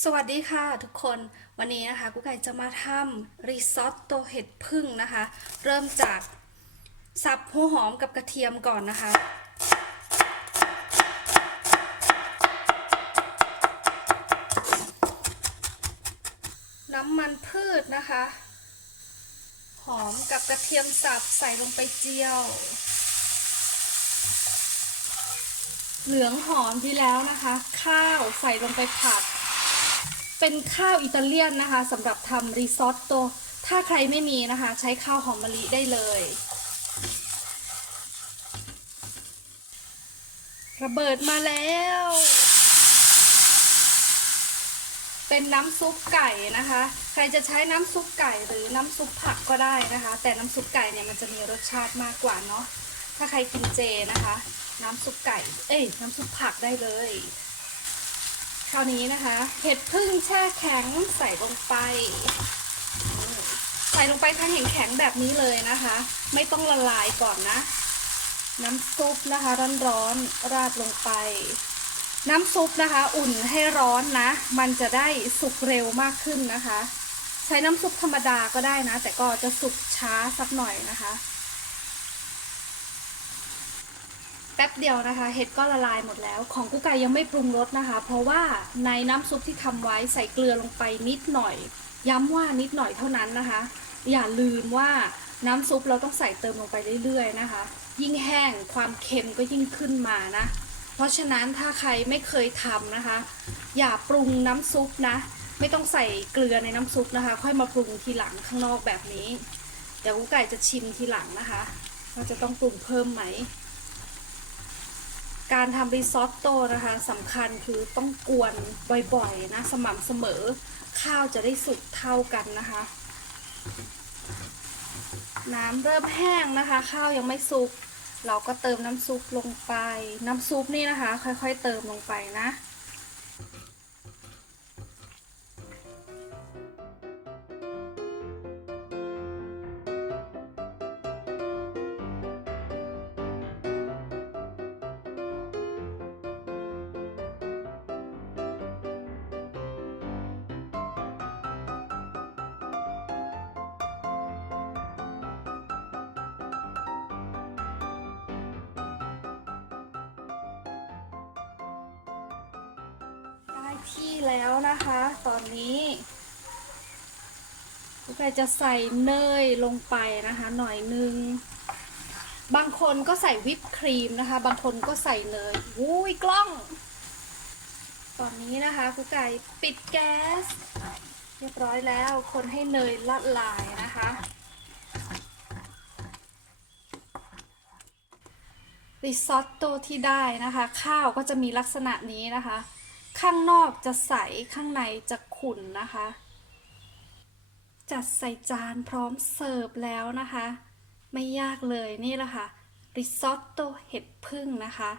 สวัสดีค่ะทุกคนวันนี้นะคะกุ๊กไก่จะมาทำรีซอตโตเห็ดพึ่งนะคะ เริ่มจากสับหัวหอมกับกระเทียมก่อนนะคะ น้ำมันพืชนะคะ หอมกับกระเทียมสับใส่ลงไปเจียว เหลืองหอมดีแล้วนะคะ ข้าวใส่ลงไปผัด เป็นข้าวอิตาเลียนนะคะสำหรับทำริซอตโต ถ้าใครไม่มีนะคะ ใช้ข้าวหอมมะลิได้เลย ระเบิดมาแล้ว เป็นน้ำซุปไก่นะคะ ใครจะใช้น้ำซุปไก่หรือน้ำซุปผักก็ได้นะคะ แต่น้ำซุปไก่เนี่ยมันจะมีรสชาติมากกว่าเนาะ ถ้าใครกินเจนะคะ น้ำซุปไก่ เอ้ยน้ำซุปผักได้เลย คราวนี้นะคะ เห็ดพึ่งแช่แข็งใส่ลงไป ใส่ลงไปทั้งแข็งแข็งๆแบบนี้เลยนะคะ ไม่ต้องละลายก่อนนะ น้ำซุปนะคะร้อนๆราดลงไป น้ำซุปนะคะ อุ่นให้ร้อนนะ มันจะได้สุกเร็วมากขึ้นนะคะ ใช้น้ำซุปธรรมดาก็ได้นะ แต่ก็จะสุกช้าสักหน่อยนะคะ แป๊บเดียวนะคะเห็ดก็ละลายหมดแล้ว ของกุ๊กไก่ยังไม่ปรุงรสนะคะ เพราะว่าในน้ำซุปที่ทำไว้ใส่เกลือลงไปนิดหน่อย ย้ำว่านิดหน่อยเท่านั้นนะคะ อย่าลืมว่าน้ำซุปเราต้องใส่เติมลงไปเรื่อยๆนะคะ ยิ่งแห้งความเค็มก็ยิ่งขึ้นมานะ เพราะฉะนั้นถ้าใครไม่เคยทำนะคะ อย่าปรุงน้ำซุปนะ ไม่ต้องใส่เกลือในน้ำซุปนะคะ ค่อยมาปรุงทีหลังข้างนอกแบบนี้ เดี๋ยวกุ๊กไก่จะชิมทีหลังนะคะว่าจะต้องปรุงเพิ่มไหม การทำริซอตโต้นะคะสำคัญคือต้องกวนบ่อยๆนะสม่ำเสมอข้าวจะได้สุกเท่ากันนะคะ น้ำเริ่มแห้งนะคะ ข้าวยังไม่สุก เราก็เติมน้ำซุปลงไป น้ำซุปนี่นะคะ ค่อยๆเติมลงไปนะ ที่แล้วนะคะ ตอนนี้ลูกไก่จะใส่เนยลงไปนะคะ หน่อยนึง บางคนก็ใส่วิปครีมนะคะ บางคนก็ใส่เนยวุ้ยกล้อง ตอนนี้นะคะกุ๊กไก่ปิดแก๊ส เรียบร้อยแล้ว คนให้เนยละลายนะคะริซอตโตที่ได้นะคะ ข้าวก็จะมีลักษณะนี้นะคะ ข้างนอกจะใสข้างในจะขุ่นนะคะ จัดใส่จานพร้อมเสิร์ฟแล้วนะคะ ไม่ยากเลยนี่แหละค่ะริซอตโตเห็ดพึ่งนะคะ